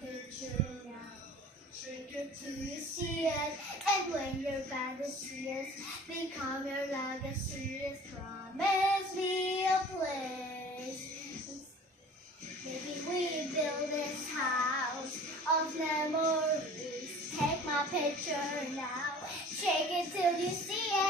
picture now. Shake it till you see it, and when you're glad to see us, become your legacy. Promise me a place. Maybe we build this house of memories. Take my picture now. Shake it till you see it.